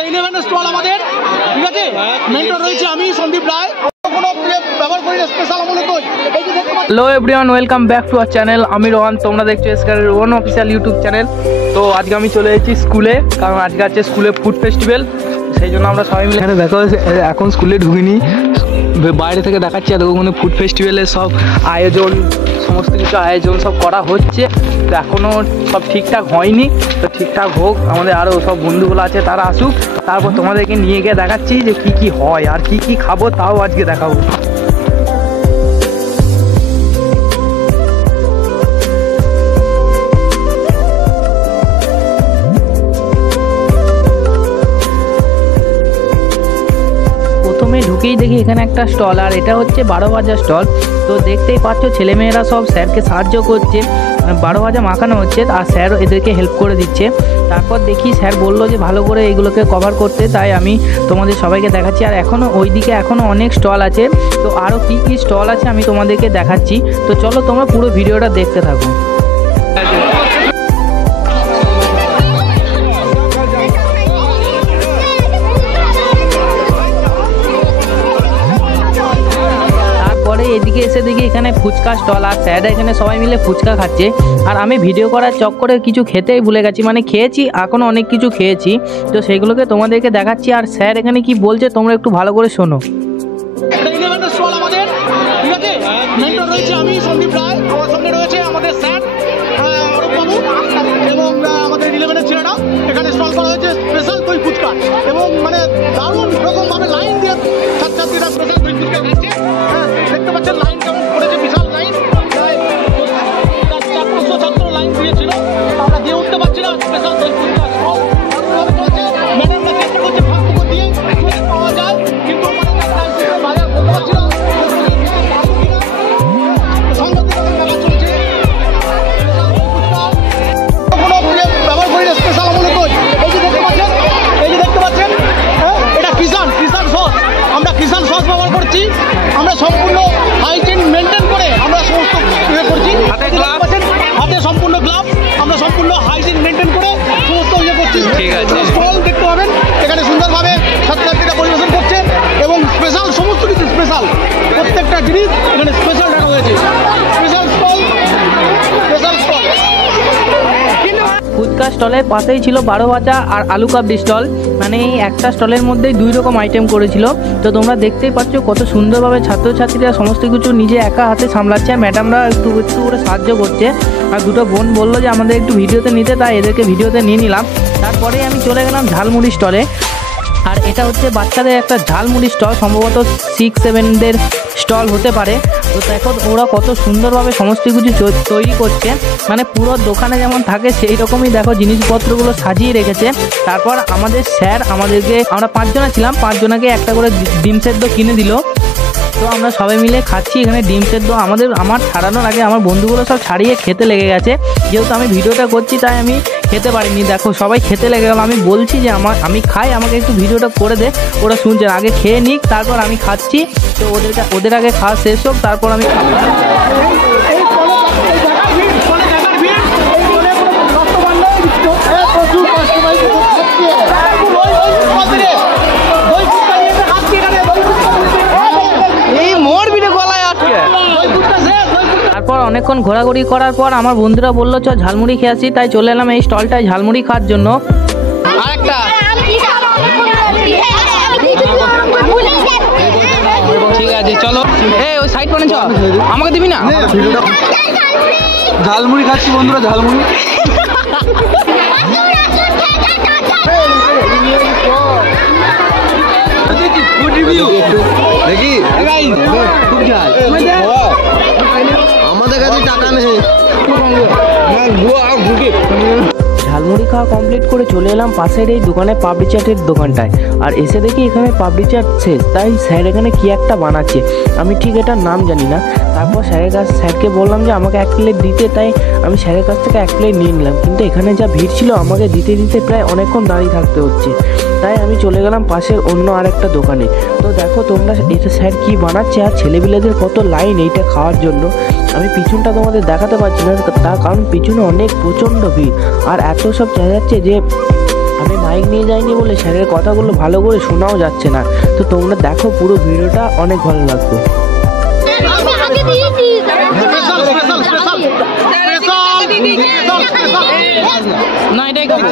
এটা 11 স্টল আমাদের, ঠিক আছে। মেন্টর রয়েছে আমি Sandip Roy. Hello everyone, welcome back to our channel. আমি রোহান, তোমরা দেখছো এসকারের ওন অফিসিয়াল ইউটিউব চ্যানেল। তো আজকে আমি চলে এসেছি স্কুলে, কারণ আজকে আছে স্কুলে ফুড ফেস্টিভ্যাল। সেই জন্য আমরা সবাই মিলে এখানে দেখা হয়েছে। এখন স্কুলে ঢুকিনি, বাইরে থেকে দেখাচ্ছি। আর ওখানে ফুড ফেস্টিভ্যালের সব আয়োজন, সমস্ত কিছু আয়োজন সব করা হচ্ছে। তো এখনও সব ঠিকঠাক হয়নি, তো ঠিকঠাক হোক। আমাদের আরও সব বন্ধুগুলো আছে, তারা আসুক, তারপর তোমাদেরকে নিয়ে গিয়ে দেখাচ্ছি যে কী কী হয় আর কী কী খাবো, তাও আজকে দেখাবো। প্রথমে ঢুকেই দেখি এখানে একটা স্টল, আর এটা হচ্ছে 12 ভাজা স্টল। তো দেখতেই পাচ্ছ ছেলেমেয়েরা সব স্যারকে সাহায্য করছে, 12 ভাজা মাখানো হচ্ছে, আর স্যার এদেরকে হেল্প করে দিচ্ছে। তারপর দেখি স্যার বললো যে ভালো করে এইগুলোকে কভার করতে, তাই আমি তোমাদের সবাইকে দেখাচ্ছি। আর এখনও ওইদিকে এখনও অনেক স্টল আছে, তো আরও কী কী স্টল আছে আমি তোমাদেরকে দেখাচ্ছি। তো চলো তোমরা পুরো ভিডিওটা দেখতে থাকো। এদিকে এসে দেখি এখানে ফুচকা স্টল, আর স্যাররা এখানে সবাই মিলে ফুচকা খাচ্ছে। আর আমি ভিডিও করার চক্করে কিছু খেতেই ভুলে গেছি, মানে খেয়েছি, এখনও অনেক কিছু খেয়েছি, তো সেইগুলোকে তোমাদেরকে দেখাচ্ছি। আর স্যার এখানে কি বলছে তোমরা একটু ভালো করে শোনো। স্টল আমাদের, ঠিক আছে। মেন্টর রয়েছে আমি সন্দীপ রায়, আমার সঙ্গে রয়েছে আমাদের স্যার অরূপ বাবু এবং আমাদের 11-এর ছেলেরা। এখানে স্টল করা হয়েছে স্পেশাল দই ফুচকা, এবং মানে দারুণ রকমভাবে লাইন দিয়ে ছাত্রছাত্রীরা স্পেশাল দই ফুচকা খাচ্ছে। দেখতে পাচ্ছেন লাইন কেমন করেছে, বিশাল লাইন, প্রায় 400 ছাত্র লাইন দিয়েছিল, আমরা দিয়ে উঠতে পারছি না। স্পেশাল দই ফুচকা ম্যাডামরা চেষ্টা করছে ফাঁক দিয়ে পাওয়া যায়, কিন্তু বাজার বলতে পারছি না। আমরা সম্পূর্ণ হাইজিন মেনটেন করে আমরা সমস্ত ইয়ে করছি, হাতে সম্পূর্ণ গ্লাভ, আমরা সম্পূর্ণ হাইজিন মেনটেন করে সমস্ত ইয়ে করছি। ঠিক আছে, স্টল দেখতে পাবেন এখানে সুন্দরভাবে ছাত্রছাত্রীরা পরিবেশন করছে, এবং স্পেশাল সমস্ত কিছু স্পেশাল, প্রত্যেকটা জিনিস এখানে স্পেশাল রাখা হয়েছে। Special stall, special stall. Fuchka স্টলের পাশেই ছিল 12 ভাজা আর আলু কাবলি স্টল, মানে এই একটা স্টলের মধ্যেই 2 রকম আইটেম করেছিল। তো তোমরা দেখতেই পাচ্ছ কত সুন্দরভাবে ছাত্রছাত্রীরা সমস্ত কিছু নিজে একা হাতে সামলাচ্ছে, আর ম্যাডামরা একটু করে সাহায্য করছে। আর দুটো বোন বললো যে আমাদের একটু ভিডিওতে নিতে, তাই এদেরকে ভিডিওতে নিয়ে নিলাম। তারপরে আমি চলে গেলাম ঝালমুড়ি স্টলে, আর এটা হচ্ছে বাচ্চাদের একটা ঝালমুড়ি স্টল, সম্ভবত 6-7দের স্টল হতে পারে। তো দেখো ওরা কত সুন্দরভাবে সমস্ত কিছু তৈরি করছে, মানে পুরো দোকানে যেমন থাকে সেই রকমই দেখো জিনিসপত্রগুলো সাজিয়ে রেখেছে। তারপর আমাদের স্যার আমাদেরকে, আমরা 5 জনা ছিলাম, 5 জনাকে একটা করে ডিম সেদ্ধ কিনে দিল। তো আমরা সবাই মিলে খাচ্ছি এখানে ডিম সেদ্ধ। আমার ছাড়ানোর আগে আমার বন্ধুগুলো সব ছাড়িয়ে খেতে লেগে গেছে, যেহেতু আমি ভিডিওটা করছি তাই আমি খেতে পারিনি। দেখো সবাই খেতে লেগে গেল, আমি বলছি যে আমি খাই, আমাকে একটু ভিডিওটা করে দে। ওরা শুনছে, আগে খেয়ে নিক তারপর আমি খাচ্ছি। তো ওদের আগে খাওয়া শেষ হোক, তারপর আমি খাবো। তারপর অনেকক্ষণ ঘোরাঘুরি করার পর আমার বন্ধুরা বললো চ ঝালমুড়ি খেয়ে আসি, তাই চলে এলাম এই স্টলটায় ঝালমুড়ি খাওয়ার জন্য। আরেকটা ঠিক আছে, চলো ওই সাইড করে চ, আমাকে দিবি না? ঝালমুড়ি খাচ্ছি বন্ধুরা, ঝালমুড়ি। দেখি খুব ঝাল, আমাদের কাছে টাকা নেই। ঝালমুড়ি খাওয়া কমপ্লিট করে চলে এলাম পাশের এই দোকানে, পাপড়ি চাটের দোকানটায়। আর এসে দেখি এখানে পাপড়ি চাট শেষ, তাই স্যার এখানে কি একটা বানাচ্ছে, আমি ঠিক এটার নাম জানি না। তারপর স্যারকে বললাম যে আমাকে 1 প্লেট দিতে, তাই আমি স্যারের কাছ থেকে 1 প্লেট নিয়ে নিলাম। কিন্তু এখানে যা ভিড় ছিল আমাকে দিতে দিতে প্রায় অনেকক্ষণ দাঁড়িয়ে থাকতে হচ্ছে, তাই আমি চলে গেলাম পাশের অন্য আরেকটা দোকানে। তো দেখো তোমরা এটা স্যার কি বানাচ্ছে, আর ছেলেপিলেদের কত লাইন এইটা খাওয়ার জন্য। আমি পিছনটা তোমাদের দেখাতে পারছি না, তার কারণ পিছনে অনেক প্রচণ্ড ভিড়, আর এত সব চেঁচাচ্ছে যে আমি মাইক নিয়ে যায়নি বলে স্যারের কথাগুলো ভালো করে শোনাও যাচ্ছে না। তো তোমরা দেখো পুরো ভিডিওটা, অনেক ভালো লাগবে। না এটাই করবো।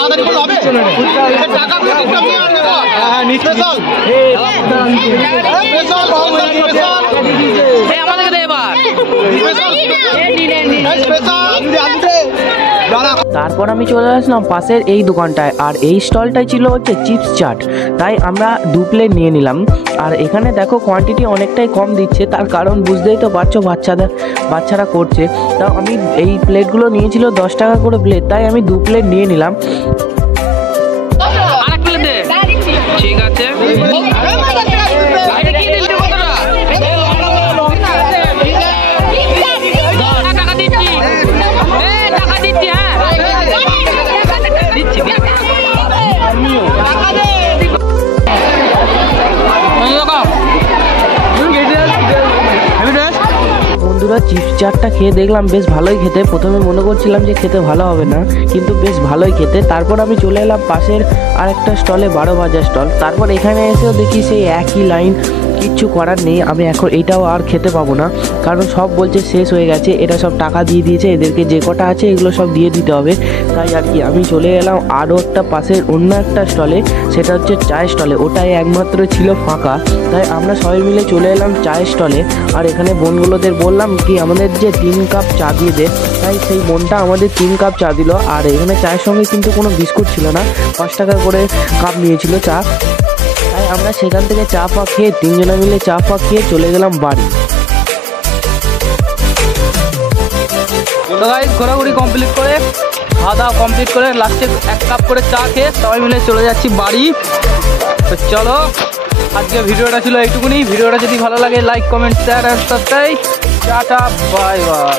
আমাদেরকে দে এবার। তারপর আমি চলে আসলাম পাশের এই দোকানটায়, আর এই স্টলটাই ছিল হচ্ছে চিপস চাট। তাই আমরা 2 প্লেট নিয়ে নিলাম। আর এখানে দেখো কোয়ান্টিটি অনেকটাই কম দিচ্ছে, তার কারণ বুঝতেই তো পারছো বাচ্চারা করছে। তাও আমি এই প্লেটগুলো নিয়েছিল 10 টাকা করে প্লেট, তাই আমি 2 প্লেট নিয়ে নিলাম। আরেক প্লেট দে। ঠিক আছে। এটা কি দিলি কতটা? টাকা দিচ্ছি। টাকা দিচ্ছি। হ্যাঁ দিচ্ছি। টাকা দে। বন্ধুরা চিপস চাটটা খেয়ে দেখলাম বেশ ভালোই খেতে। প্রথমে মনে করছিলাম যে খেতে ভালো হবে না, কিন্তু বেশ ভালোই খেতে। তারপর আমি চলে এলাম পাশের আরেকটা স্টলে, 12 ভাজা স্টল। তারপর এখানে এসেও দেখি সেই একই লাইন, কিচ্ছু করার নেই। আমি এখন এইটাও আর খেতে পাবো না, কারণ সব বলছে শেষ হয়ে গেছে। এটা সব টাকা দিয়ে দিয়েছে, এদেরকে যে কটা আছে এগুলো সব দিয়ে দিতে হবে। তাই আর কি আমি চলে এলাম আরও একটা পাশের অন্য একটা স্টলে, সেটা হচ্ছে চায়ের স্টলে। ওটাই একমাত্র ছিল ফাঁকা, তাই আমরা সবাই মিলে চলে এলাম চায়ের স্টলে। আর এখানে বোনগুলোদের বললাম কি আমাদের যে 3 কাপ চা দিয়ে দে, তাই সেই বোনটা আমাদের 3 কাপ চা দিল। আর এখানে চায়ের সঙ্গে কিন্তু কোনো বিস্কুট ছিল না, 5 টাকা করে কাপ নিয়েছিল চা। তাই আমরা সেখান থেকে চা ফা খেয়ে 3 জনে মিলে চা ফা খেয়ে চলে গেলাম বাড়ি। তো গাইস ঘোরাঘুরি কমপ্লিট করে, খাওয়া দাওয়া কমপ্লিট করে, লাস্টে 1 কাপ করে চা খেয়ে সবাই মিলে চলে যাচ্ছি বাড়ি। তো চলো, আজকে ভিডিওটা ছিল এইটুকুনি। ভিডিওটা যদি ভালো লাগে লাইক, কমেন্ট, শেয়ার আর সাবস্ক্রাইব। Tata, bye bye.